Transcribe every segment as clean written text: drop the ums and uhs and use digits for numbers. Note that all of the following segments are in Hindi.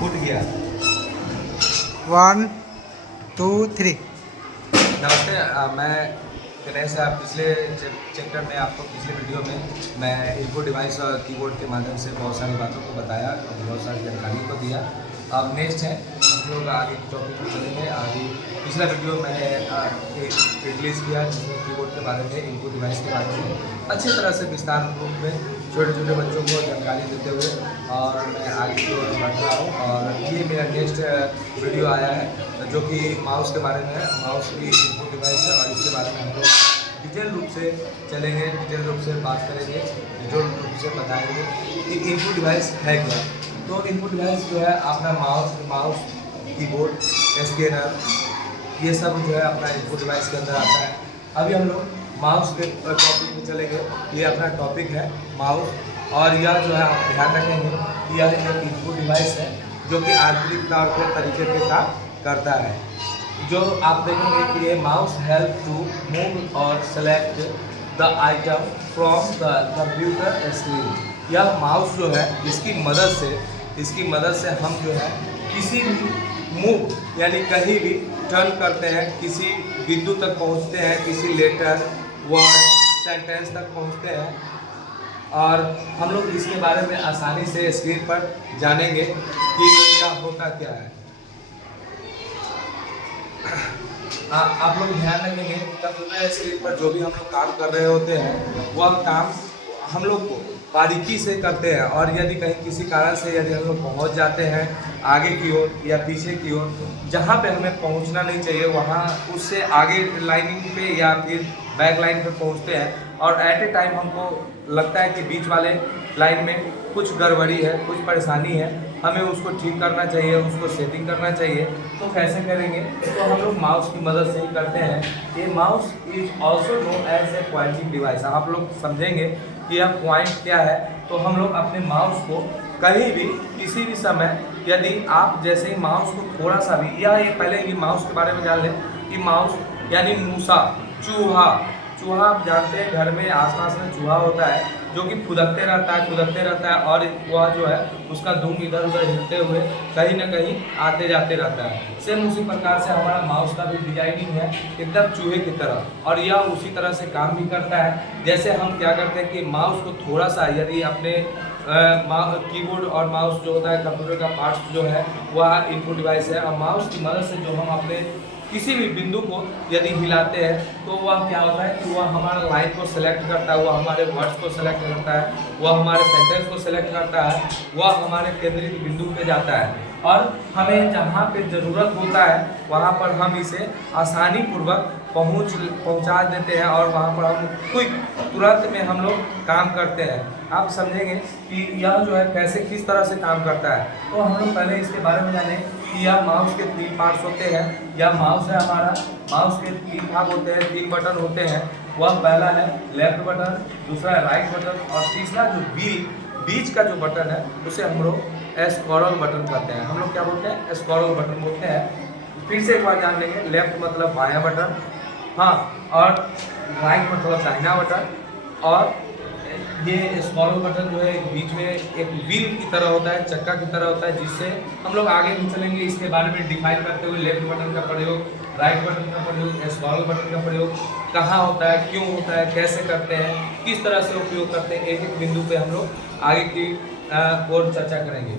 फूट गया। 1 2 3। नमस्ते, मैं गणेश। पिछले चैप्टर में आपको पिछले वीडियो में मैं इनपुट डिवाइस और कीबोर्ड के माध्यम से बहुत सारी बातों को बताया और बहुत सारी जानकारी को दिया। अब नेक्स्ट है हम लोग आगे टॉपिक पर चलेंगे। आगे पिछला वीडियो मैंने रिलीज़ किया जिसमें कीबोर्ड के बारे में, इनपुट डिवाइस के बारे में अच्छी तरह से विस्तार रूप में छोटे छोटे बच्चों को जानकारी देते हुए और मैं आगे की ओर बढ़ रहा हूँ। और ये मेरा नेक्स्ट वीडियो आया है जो कि माउस के बारे में है। माउस भी इनपुट डिवाइस है और इसके बारे में हम लोग डिटेल रूप से चलेंगे, डिटेल रूप से बात करेंगे, डिटेल रूप से बताएंगे कि इनपुट डिवाइस है क्या। तो इनपुट डिवाइस जो है अपना माउस कीबोर्ड, स्कैनर, ये सब जो है अपना इनपुट डिवाइस के अंदर आता है। अभी हम लोग माउस के टॉपिक में चलेंगे। ये अपना टॉपिक है माउस, और यह जो है आप ध्यान रखेंगे कि यह एक इनपुट डिवाइस है जो कि आंतरिक तौर पर तरीके पे काम करता है। जो आप देखेंगे कि ये माउस हेल्प टू मूव और select the item from the computer screen. यह माउस जो है इसकी मदद से हम जो है किसी भी मूव यानी कहीं भी टर्न करते हैं, किसी बिंदु तक पहुंचते हैं, किसी लेटर, वर्ड, सेंटेंस तक पहुंचते हैं। और हम लोग इसके बारे में आसानी से स्क्रीन पर जानेंगे कि क्या होता क्या है। आप लोग ध्यान रखेंगे कंप्यूटर स्क्रीन पर जो भी हम लोग काम कर रहे होते हैं वह काम हम लोग को बारीकी से करते हैं। और यदि कहीं किसी कारण से यदि हम लोग पहुंच जाते हैं आगे की ओर या पीछे की ओर, जहां पे हमें पहुंचना नहीं चाहिए वहां उससे आगे लाइनिंग पे या फिर बैक लाइन पे पहुंचते हैं और एट ए टाइम हमको लगता है कि बीच वाले लाइन में कुछ गड़बड़ी है, कुछ परेशानी है, हमें उसको ठीक करना चाहिए, उसको सेटिंग करना चाहिए। तो कैसे करेंगे? तो हम लोग माउस की मदद से ही करते हैं। ये mouse is also known as a pointing device. आप लोग समझेंगे कि यह पॉइंट क्या है। तो हम लोग अपने माउस को कहीं भी किसी भी समय, यदि आप जैसे ही माउस को थोड़ा सा भी ये पहले ही माउस के बारे में जान लें कि माउस यानी मूसा, चूहा आप जानते हैं घर में आसपास में चूहा होता है जो कि कूदते रहता है और वह जो है उसका दुम इधर उधर हिलते हुए कहीं ना कहीं आते जाते रहता है। सेम उसी प्रकार से हमारा माउस का भी डिजाइनिंग है एकदम चूहे की तरह, और यह उसी तरह से काम भी करता है। जैसे हम क्या करते हैं कि माउस को थोड़ा सा यदि अपने कीबोर्ड और माउस जो होता है कंप्यूटर का पार्ट्स जो है वह इनपुट डिवाइस है, और माउस की मदद से जो हम अपने किसी भी बिंदु को यदि हिलाते हैं तो वह क्या होता है कि वह हमारा लाइन को सेलेक्ट करता है, वह हमारे वर्ड्स को सेलेक्ट करता है, वह हमारे सेंटेंस को सेलेक्ट करता है, वह हमारे केंद्रित बिंदु पे जाता है और हमें जहाँ पे ज़रूरत होता है वहाँ पर हम इसे आसानी पूर्वक पहुँचा देते हैं और वहाँ पर हम क्विक तुरंत में हम लोग काम करते हैं। आप समझेंगे कि यह जो है कैसे किस तरह से काम करता है। तो हम लोग पहले इसके बारे में जानें कि यह माउस के 3 पार्ट्स होते हैं। यह माउस है हमारा, माउस के 3 भाग होते हैं, 3 बटन होते हैं। वह पहला है लेफ्ट बटन, दूसरा है राइट बटन और तीसरा जो बीच का जो बटन है उसे हम लोग स्क्रॉल बटन कहते हैं। हम लोग क्या बोलते हैं? स्क्रॉल बटन बोलते हैं। फिर से एक बार जान लेंगे, लेफ्ट मतलब बायां बटन, हाँ, और राइट मतलब दाहिना बटन, और ये स्क्रॉल बटन जो है बीच में एक व्हील की तरह होता है, चक्का की तरह होता है, जिससे हम लोग आगे भी चलेंगे इसके बारे में डिफाइन करते हुए लेफ्ट बटन का प्रयोग, राइट बटन का प्रयोग, स्क्रॉल बटन का प्रयोग कहाँ होता है, क्यों होता है, कैसे करते हैं, किस तरह से उपयोग करते हैं, एक एक बिंदु पे हम लोग आगे की और चर्चा करेंगे।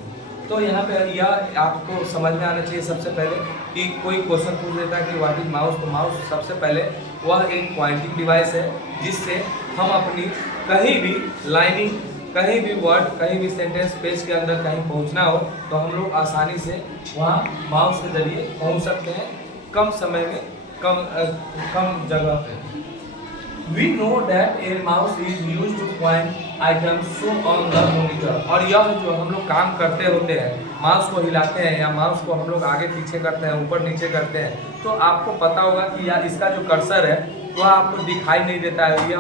तो यहाँ पे यह आपको समझ में आना चाहिए सबसे पहले कि कोई क्वेश्चन पूछ देता है कि व्हाट इज माउस, तो माउस सबसे पहले वह एक पॉइंटिंग डिवाइस है जिससे हम अपनी कहीं भी लाइनिंग, कहीं भी वर्ड, कहीं भी सेंटेंस पेज के अंदर कहीं पहुंचना हो तो हम लोग आसानी से वहां माउस के जरिए पहुंच सकते हैं, कम समय में, कम जगह पे। We know that a mouse is used to point items shown on the monitor। और यह जो हम लोग काम करते होते हैं, माउस को हिलाते हैं या माउस को हम लोग आगे पीछे करते हैं, ऊपर नीचे करते हैं, तो आपको पता होगा कि यार इसका जो कर्सर है वह आपको दिखाई नहीं देता है। यह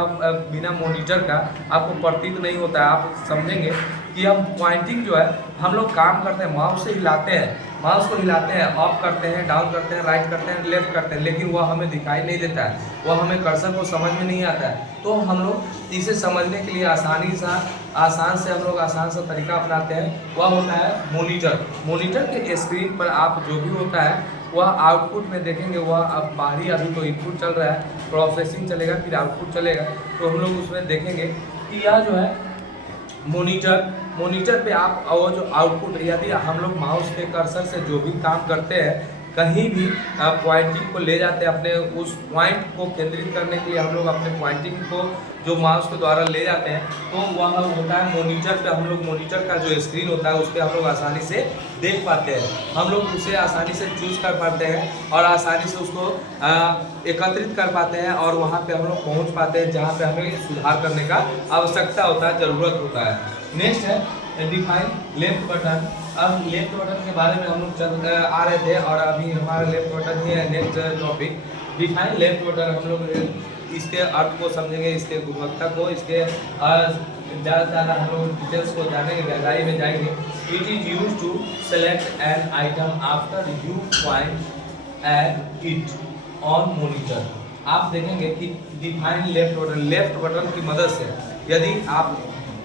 बिना मॉनिटर का आपको प्रतीत नहीं होता है। आप समझेंगे कि हम पॉइंटिंग जो है हम लोग काम करते हैं, माउस से हिलाते हैं, माउस को हिलाते हैं, अप करते हैं, डाउन करते हैं, राइट करते हैं, लेफ्ट करते हैं, लेकिन वह हमें दिखाई नहीं देता है, वह हमें कर्सर को समझ में नहीं आता है। तो हम लोग इसे समझने के लिए आसानी से आसान से हम लोग आसान सा तरीका अपनाते हैं वह होता है मॉनिटर। मॉनिटर के स्क्रीन पर आप जो भी होता है वह आउटपुट में देखेंगे। वह अब बाहरी अभी तो इनपुट चल रहा है, प्रोसेसिंग चलेगा, फिर आउटपुट चलेगा। तो हम लोग उसमें देखेंगे कि यह जो है मॉनिटर पे आप वो जो आउटपुट, यदि हम लोग माउस के कर्सर से जो भी काम करते हैं, कहीं भी पॉइंटिंग को ले जाते हैं, अपने उस पॉइंट को केंद्रित करने के लिए हम लोग अपने पॉइंटिंग को जो माउस के द्वारा ले जाते हैं, तो वह होता है मॉनिटर पे। हम लोग मॉनिटर का जो स्क्रीन होता है उस पर हम लोग आसानी से देख पाते हैं, हम लोग उसे आसानी से चूज कर पाते हैं और आसानी से उसको एकत्रित कर पाते हैं और वहाँ पे हम लोग पहुँच पाते हैं जहाँ पे हमें सुधार करने का आवश्यकता होता है, ज़रूरत होता है। नेक्स्ट है डिफाइन लेफ्ट बटन। अब लेफ्ट बटन के बारे में हम लोग आ रहे थे और अभी हमारा लेफ्ट बटन ही है next topic. Define left button हम लोग इसके अर्थ को समझेंगे, इसके गुणवत्ता को, इसके ज़्यादा से ज़्यादा हम लोग डिटेल्स को जानेंगे, गहराई में जाएंगे। It is use to select an item after you point at it on monitor. आप देखेंगे कि डिफाइन लेफ्ट बटन की मदद से, यदि आप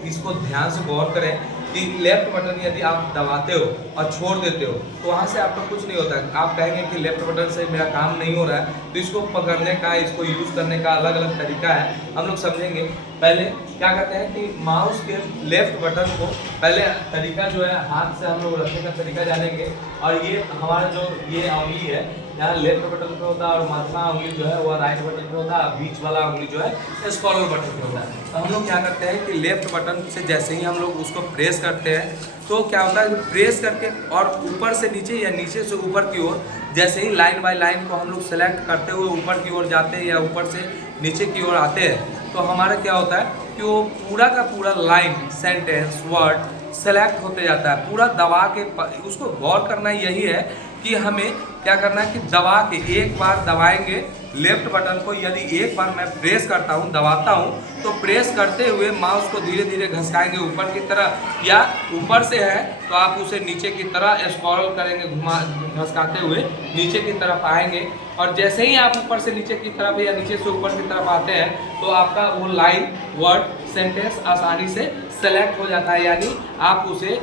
इसको ध्यान से गौर करें कि लेफ्ट बटन यदि आप दबाते हो और छोड़ देते हो तो वहाँ से आपका कुछ नहीं होता है। आप कहेंगे कि लेफ्ट बटन से मेरा काम नहीं हो रहा है, तो इसको पकड़ने का, इसको यूज़ करने का अलग अलग तरीका है, हम लोग समझेंगे। पहले क्या कहते हैं कि माउस के लेफ्ट बटन को पहले तरीका जो है हाथ से हम लोग रखने का तरीका जानेंगे। और ये हमारा जो ये उंगली है यहाँ लेफ्ट बटन पे होता है और मध्यमा उंगली जो है वह राइट बटन पे होता है, बीच वाला उंगली जो है स्क्रॉलर बटन पे होता है। तो हम लोग क्या करते हैं कि लेफ्ट बटन से जैसे ही हम लोग उसको प्रेस करते हैं तो क्या होता है कि प्रेस करके और ऊपर से नीचे या नीचे से ऊपर की ओर जैसे ही लाइन बाय लाइन को हम लोग सेलेक्ट करते हुए ऊपर की ओर जाते हैं या ऊपर से नीचे की ओर आते हैं, तो हमारा क्या होता है कि वो पूरा का पूरा लाइन, सेंटेंस, वर्ड सेलेक्ट होते जाता है। पूरा दबा के उसको गौर करना यही है कि हमें क्या करना है कि दबा के, एक बार दबाएंगे लेफ्ट बटन को, यदि एक बार मैं प्रेस करता हूँ, दबाता हूँ, तो प्रेस करते हुए माउस को धीरे धीरे घसकाएंगे ऊपर की तरफ, या ऊपर से है तो आप उसे नीचे की तरह स्क्रॉल करेंगे, घसकाते हुए नीचे की तरफ आएंगे। और जैसे ही आप ऊपर से नीचे की तरफ या नीचे से ऊपर की तरफ आते हैं तो आपका वो लाइन, वर्ड, सेंटेंस आसानी से सेलेक्ट हो जाता है, यानी आप उसे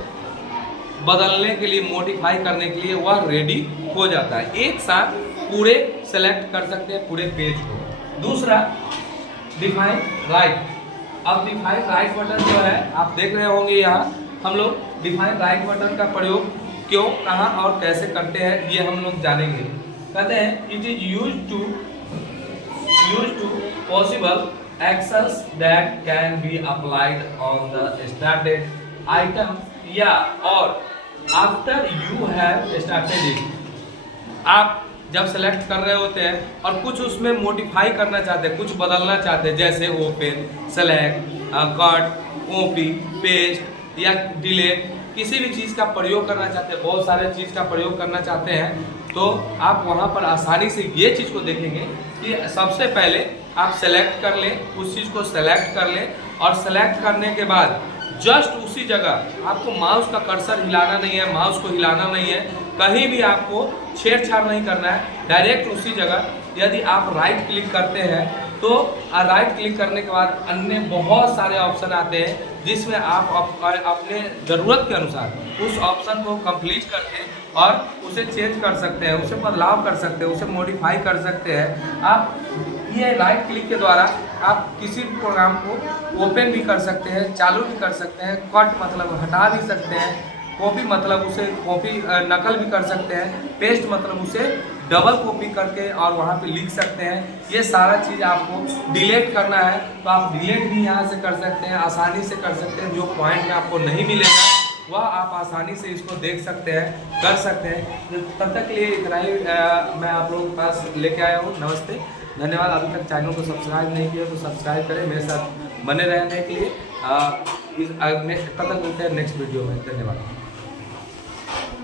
बदलने के लिए, मॉडिफाई करने के लिए वह रेडी हो जाता है। एक साथ पूरे सेलेक्ट कर सकते हैं पूरे पेज को। दूसरा डिफाइन राइट। अब डिफाइन राइट बटन जो है आप देख रहे होंगे, यहाँ हम लोग डिफाइन राइट बटन का प्रयोग क्यों, कहाँ और कैसे करते हैं ये हम लोग जानेंगे। कहते हैं it is use to possible actions that can be applied on the started item या और after you have started it. आप जब सेलेक्ट कर रहे होते हैं और कुछ उसमें मॉडिफाई करना चाहते हैं, कुछ बदलना चाहते हैं, जैसे open, select, cut, copy, paste या डिलीट, किसी भी चीज़ का प्रयोग करना चाहते हैं, बहुत सारे चीज़ का प्रयोग करना चाहते हैं, तो आप वहाँ पर आसानी से ये चीज़ को देखेंगे कि सबसे पहले आप सेलेक्ट कर लें, उस चीज़ को सेलेक्ट कर लें और सेलेक्ट करने के बाद जस्ट उसी जगह आपको माउस का कर्सर हिलाना नहीं है, माउस को हिलाना नहीं है, कहीं भी आपको छेड़छाड़ नहीं करना है, डायरेक्ट उसी जगह यदि आप राइट क्लिक करते हैं तो राइट क्लिक करने के बाद अन्य बहुत सारे ऑप्शन आते हैं जिसमें आप अपने ज़रूरत के अनुसार उस ऑप्शन को कंप्लीट करके और उसे चेंज कर सकते हैं, उसे बदलाव कर सकते हैं, उसे मॉडिफाई कर सकते हैं। आप ये राइट क्लिक के द्वारा आप किसी भी प्रोग्राम को ओपन भी कर सकते हैं, चालू भी कर सकते हैं, कट मतलब हटा भी सकते हैं, कॉपी मतलब उसे कॉपी नकल भी कर सकते हैं, पेस्ट मतलब उसे डबल कॉपी करके और वहाँ पे लिख सकते हैं। ये सारा चीज़ आपको डिलीट करना है तो आप डिलीट भी यहाँ से कर सकते हैं, आसानी से कर सकते हैं। जो पॉइंट में आपको नहीं मिलेगा वह आप आसानी से इसको देख सकते हैं, कर सकते हैं। तब तक के लिए इतना ही मैं आप लोगों के पास लेके आया हूँ। नमस्ते, धन्यवाद। अभी तक चैनल को सब्सक्राइब नहीं किया तो सब्सक्राइब करें, मेरे साथ बने रहने के लिए। तब तक मिलते हैं नेक्स्ट वीडियो में। धन्यवाद।